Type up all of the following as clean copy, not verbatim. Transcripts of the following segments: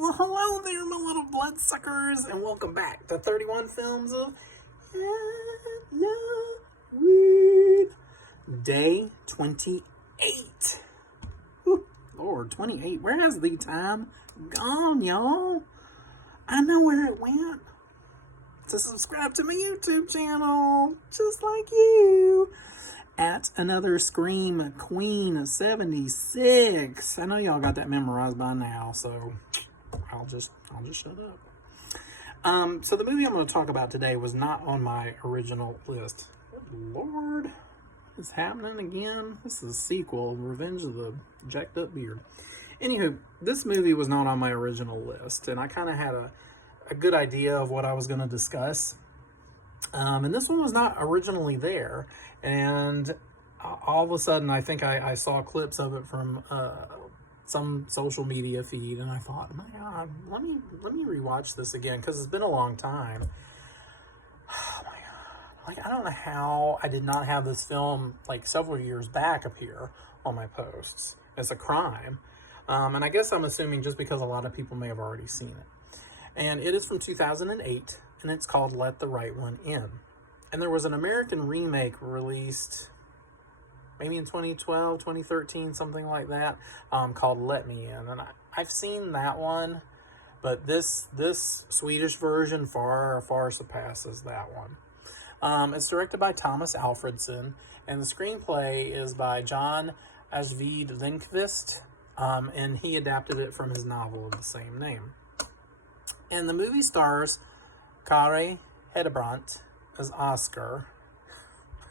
Well, hello there, my little bloodsuckers, and welcome back to 31 Films of Halloween. Day 28. Whew, Lord, 28. Where has the time gone, y'all? I know where it went. To subscribe to my YouTube channel, just like you. At another Scream Queen 76. I know y'all got that memorized by now, so I'll just shut up. So the movie I'm going to talk about today was not on my original list. Good Lord, it's happening again. This is a sequel, Revenge of the Jacked Up Beard. Anywho, this movie was not on my original list, and I kind of had a good idea of what I was going to discuss. And this one was not originally there, and all of a sudden I think I saw clips of it from some social media feed, and I thought, my God, let me rewatch this again, because it's been a long time. Oh my God, like, I don't know how I did not have this film like several years back appear on my posts as a crime, and I guess I'm assuming just because a lot of people may have already seen it. And it is from 2008, and it's called Let the Right One In. And there was an American remake released maybe in 2012, 2013, something like that, called Let Me In. And I've seen that one, but this Swedish version far surpasses that one. It's directed by Thomas Alfredson, and the screenplay is by John Ajvide Lindqvist, and he adapted it from his novel of the same name. And the movie stars Kari Hedebrandt as Oscar.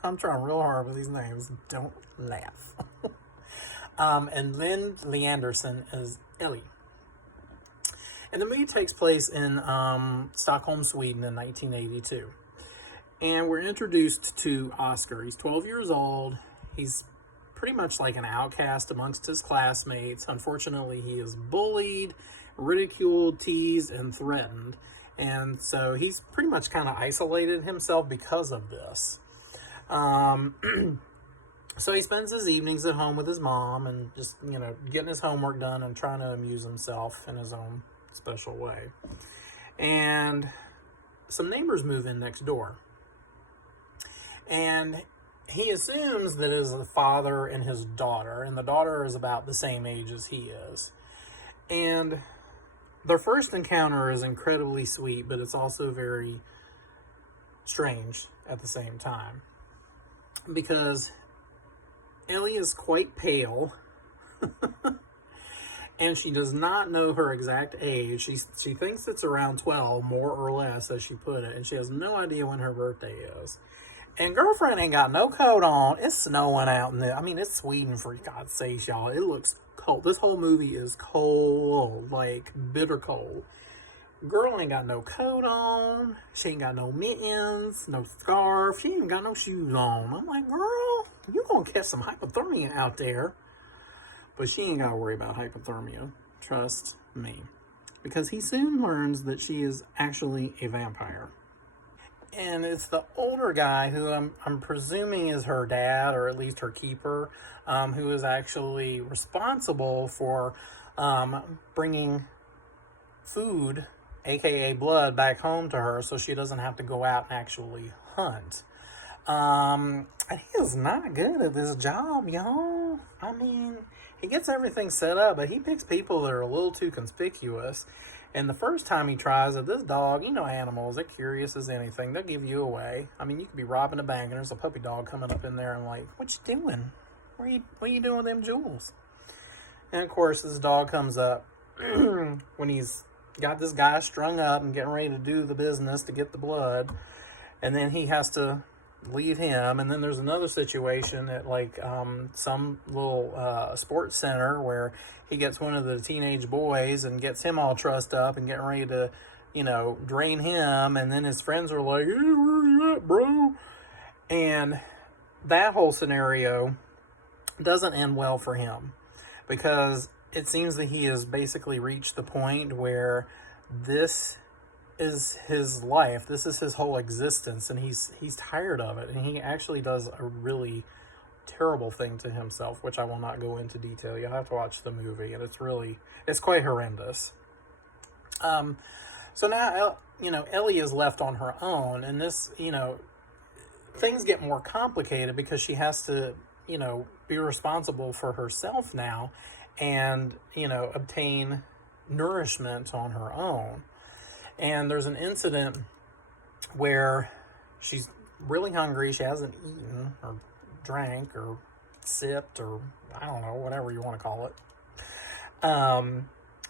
I'm trying real hard with these names. Don't laugh. And Lynn Leanderson as Ellie. And the movie takes place in Stockholm, Sweden in 1982. And we're introduced to Oscar. He's 12 years old. He's pretty much like an outcast amongst his classmates. Unfortunately, he is bullied, ridiculed, teased, and threatened. And so he's pretty much kind of isolated himself because of this. So he spends his evenings at home with his mom and just, getting his homework done and trying to amuse himself in his own special way. And some neighbors move in next door. And he assumes that it is the father and his daughter, and the daughter is about the same age as he is. And their first encounter is incredibly sweet, but it's also very strange at the same time. Because Ellie is quite pale, and she does not know her exact age. She thinks it's around 12, more or less, as she put it, and she has no idea when her birthday is. And girlfriend ain't got no coat on. It's snowing out in it's Sweden, for God's sake, y'all. It looks cold. This whole movie is cold, like bitter cold. Girl ain't got no coat on. She ain't got no mittens, no scarf. She ain't even got no shoes on. I'm like, girl, you gonna catch some hypothermia out there. But she ain't gotta worry about hypothermia. Trust me. Because he soon learns that she is actually a vampire. And it's the older guy who I'm presuming is her dad, or at least her keeper, who is actually responsible for bringing food, aka blood, back home to her so she doesn't have to go out and actually hunt. And he is not good at this job, y'all. He gets everything set up, but he picks people that are a little too conspicuous. And the first time he tries it, this dog, animals, they're curious as anything. They'll give you away. You could be robbing a bank and there's a puppy dog coming up in there and like, what you doing? What are you doing with them jewels? And of course, this dog comes up when he's got this guy strung up and getting ready to do the business to get the blood. And then he has to leave him. And then there's another situation at some little sports center where he gets one of the teenage boys and gets him all trussed up and getting ready to, drain him. And then his friends are like, hey, where you at, bro? And that whole scenario doesn't end well for him, because it seems that he has basically reached the point where this is his life. This is his whole existence, and he's tired of it. And he actually does a really terrible thing to himself, which I will not go into detail. You'll have to watch the movie, and it's quite horrendous. So now, Ellie is left on her own, and this, things get more complicated because she has to, be responsible for herself now and, obtain nourishment on her own. And there's an incident where she's really hungry. She hasn't eaten or drank or sipped or I don't know, whatever you want to call it.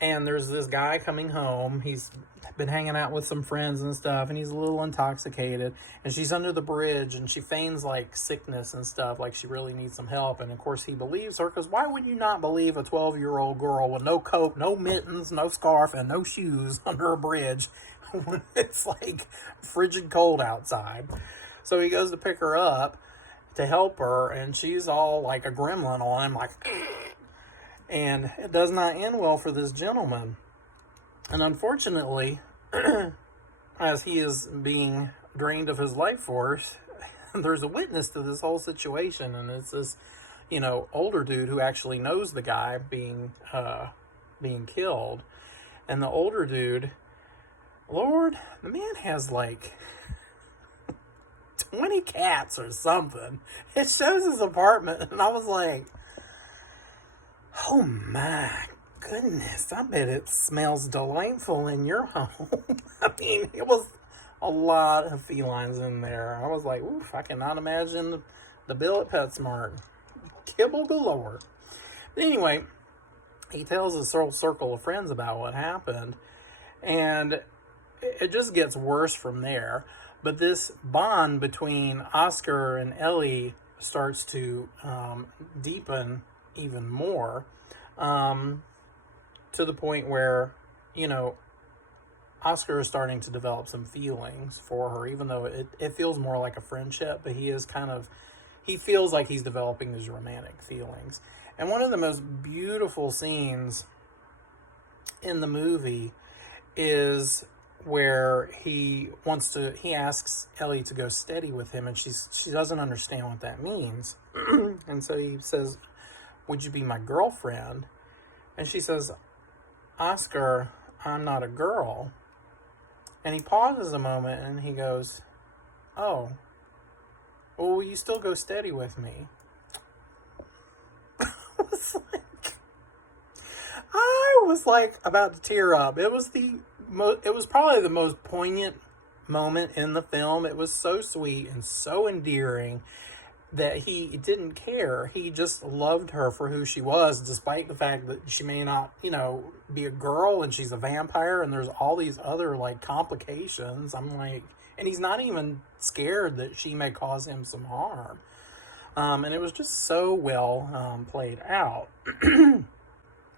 And there's this guy coming home. He's been hanging out with some friends and stuff, and he's a little intoxicated. And she's under the bridge, and she feigns like sickness and stuff, like she really needs some help. And of course, he believes her, because why would you not believe a 12-year-old girl with no coat, no mittens, no scarf, and no shoes under a bridge when it's like frigid cold outside? So he goes to pick her up to help her, and she's all like a gremlin on him, like. And it does not end well for this gentleman. And unfortunately, as he is being drained of his life force, there's a witness to this whole situation. And it's this, older dude who actually knows the guy being killed. And the older dude, Lord, the man has like 20 cats or something. It shows his apartment. And I was like, oh my goodness, I bet it smells delightful in your home. I mean, it was a lot of felines in there. I was like, oof, I cannot imagine the bill at PetSmart. Kibble galore. But anyway, he tells his whole circle of friends about what happened, and it just gets worse from there. But this bond between Oscar and Ellie starts to deepen even more, to the point where, Oscar is starting to develop some feelings for her, even though it feels more like a friendship, but he feels like he's developing these romantic feelings. And one of the most beautiful scenes in the movie is where he asks Ellie to go steady with him, and she doesn't understand what that means. And so he says, would you be my girlfriend? And she says, Oscar, I'm not a girl. And he pauses a moment and he goes, oh, well, will you still go steady with me? I was like about to tear up. It was probably the most poignant moment in the film. It was so sweet and so endearing that he didn't care. He just loved her for who she was, despite the fact that she may not, be a girl and she's a vampire and there's all these other like complications. I'm like, and he's not even scared that she may cause him some harm. And it was just so well played out.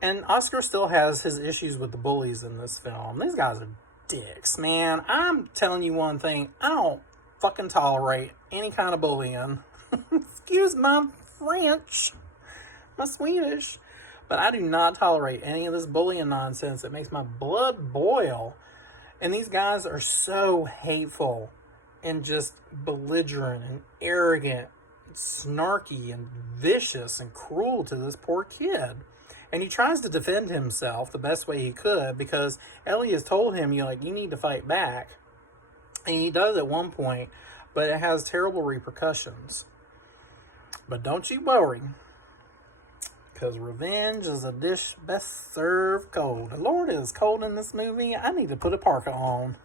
And Oscar still has his issues with the bullies in this film. These guys are dicks, man. I'm telling you one thing, I don't fucking tolerate any kind of bullying. Excuse my French, my Swedish, but I do not tolerate any of this bullying nonsense. It makes my blood boil. And these guys are so hateful and just belligerent and arrogant, and snarky and vicious and cruel to this poor kid. And he tries to defend himself the best way he could, because Ellie has told him, you need to fight back. And he does at one point, but it has terrible repercussions. But don't you worry, because revenge is a dish best served cold. The Lord, it is cold in this movie. I need to put a parka on.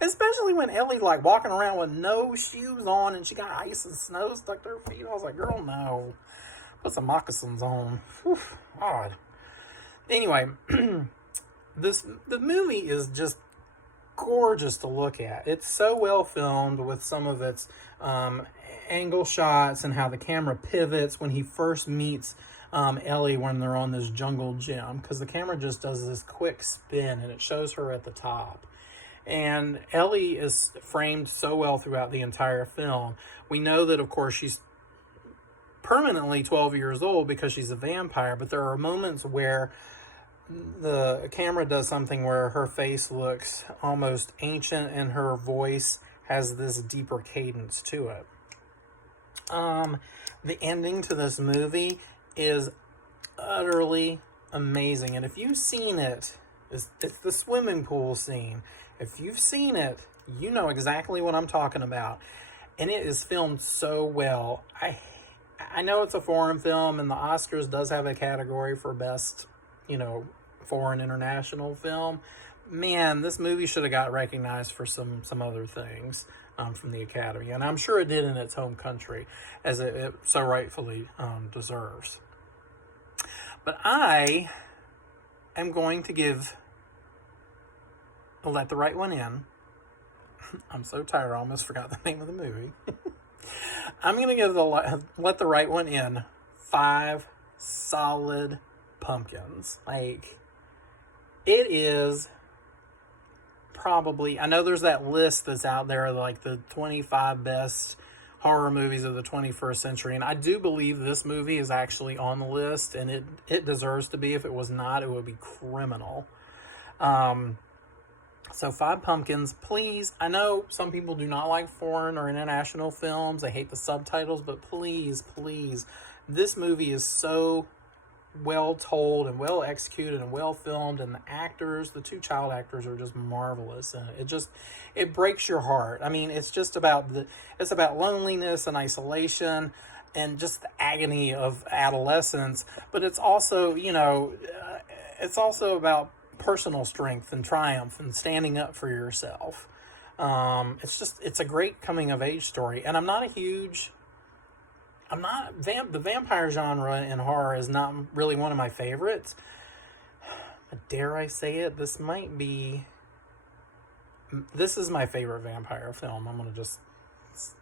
Especially when Ellie's like walking around with no shoes on and she got ice and snow stuck to her feet. I was like, girl, no. Put some moccasins on. Whew, odd. Anyway, the movie is just gorgeous to look at. It's so well filmed with some of its angle shots and how the camera pivots when he first meets Ellie when they're on this jungle gym, because the camera just does this quick spin and it shows her at the top. And Ellie is framed so well throughout the entire film. We know that, of course, she's permanently 12 years old because she's a vampire, but there are moments where the camera does something where her face looks almost ancient and her voice has this deeper cadence to it. The ending to this movie is utterly amazing, and if you've seen it, It's the swimming pool scene. If you've seen it, you know exactly what I'm talking about. And it is filmed so well. I know it's a foreign film, and the Oscars does have a category for best, foreign international film. Man, this movie should have got recognized for some other things from the Academy, and I'm sure it did in its home country, as it so rightfully deserves. But I am going to give Let the Right One In. I'm so tired, I almost forgot the name of the movie. I'm going to give Let the Right One In 5 solid pumpkins. Like, it is probably, I know there's that list that's out there, like the 25 best horror movies of the 21st century, and I do believe this movie is actually on the list, and it deserves to be. If it was not, it would be criminal. So 5 pumpkins, please. I know some people do not like foreign or international films. They hate the subtitles, but please, please, this movie is so well told and well executed and well filmed, and the actors, the 2 child actors, are just marvelous, and it breaks your heart. I mean, it's about loneliness and isolation and just the agony of adolescence, but it's also about personal strength and triumph and standing up for yourself. It's a great coming of age story, and the vampire genre in horror is not really one of my favorites. But dare I say it, this is my favorite vampire film. I'm going to just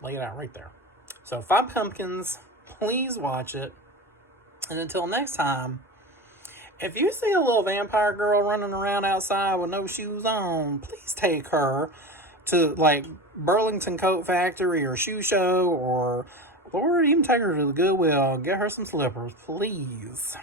lay it out right there. So 5 pumpkins, please watch it. And until next time, if you see a little vampire girl running around outside with no shoes on, please take her to, like, Burlington Coat Factory or Shoe Show, or Lord, even take her to the Goodwill and get her some slippers, please.